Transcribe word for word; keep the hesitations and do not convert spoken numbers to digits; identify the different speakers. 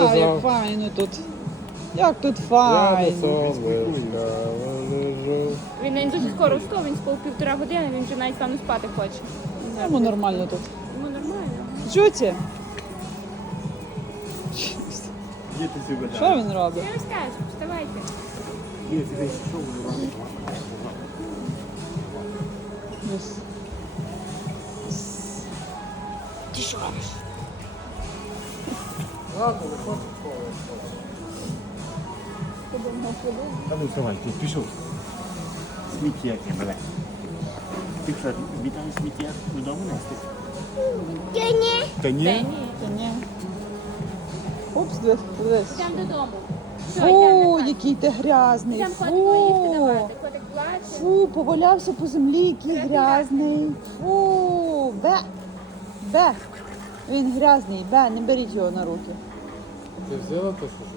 Speaker 1: А, як файно тут. Як тут файно.
Speaker 2: Він не дуже скоро встав, він спав півтора години, він вже навіть стану спати хоче.
Speaker 1: Йому нормально тут.
Speaker 2: Ну нормально.
Speaker 1: Чуті?
Speaker 3: Діти себе
Speaker 1: Що він робить?
Speaker 2: Я розкажу, вставайте.
Speaker 1: Ось. Ти що робиш?
Speaker 3: Та ну вставай, ти пішов. Сміття, блядь. Ти що, вітаєш сміття додому нести?
Speaker 2: Та ні.
Speaker 3: Та ні?
Speaker 2: Та ні.
Speaker 1: Та ні. Упс, дивись, дивись.
Speaker 2: Йдемо додому. Все,
Speaker 1: Фу,
Speaker 2: йдемо.
Speaker 1: який ти грязний.
Speaker 2: Йдемо котику їсти
Speaker 1: Фу.
Speaker 2: давати. Котик плаче.
Speaker 1: Фу, повалявся по землі, який грязний. Фу, бе. Бе. Він грязний, бе, не беріть його на руки.
Speaker 4: Ти взяла то, що